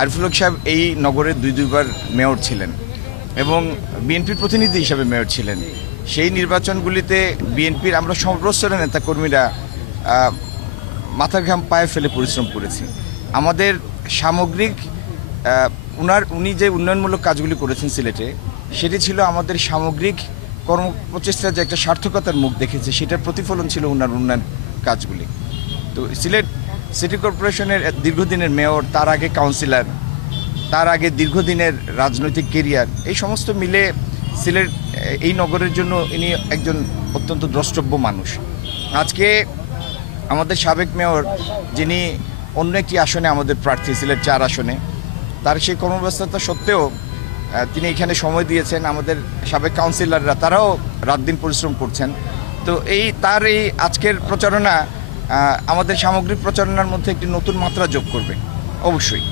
আরিফুল হক সাহেব এই নগরের দুইবার মেয়র ছিলেন এবং বিএনপির প্রতিনিধি হিসেবে মেয়র ছিলেন। সেই নির্বাচনগুলিতে বিএনপির আমরা সর্বস্তরের নেতাকর্মীরা মাথার ঘাম পায়ে ফেলে পরিশ্রম করেছি। আমাদের সামগ্রিক উনি যে উন্নয়নমূলক কাজগুলি করেছেন সিলেটে, সেটি ছিল আমাদের সামগ্রিক কর্মপ্রচেষ্টার যে একটা সার্থকতার মুখ দেখেছে, সেটার প্রতিফলন ছিল উনার উন্নয়ন কাজগুলি। তো সিলেট সিটি কর্পোরেশনের দীর্ঘদিনের মেয়র, তার আগে কাউন্সিলর, তার আগে দীর্ঘদিনের রাজনৈতিক কেরিয়ার, এই সমস্ত মিলে সিলেট এই নগরের জন্য ইনি একজন অত্যন্ত দ্রষ্টব্য মানুষ। আজকে আমাদের সাবেক মেয়র, যিনি অন্য একটি আসনে আমাদের প্রার্থী, সিলেট 4 আসনে, তার সেই কর্মব্যস্ততা সত্ত্বেও তিনি এখানে সময় দিয়েছেন। আমাদের সাবেক কাউন্সিলররা তারাও রাত দিন পরিশ্রম করছেন। তো তার এই আজকের প্রচারণা আমাদের সামগ্রিক প্রচারণার মধ্যে একটি নতুন মাত্রা যোগ করবে অবশ্যই।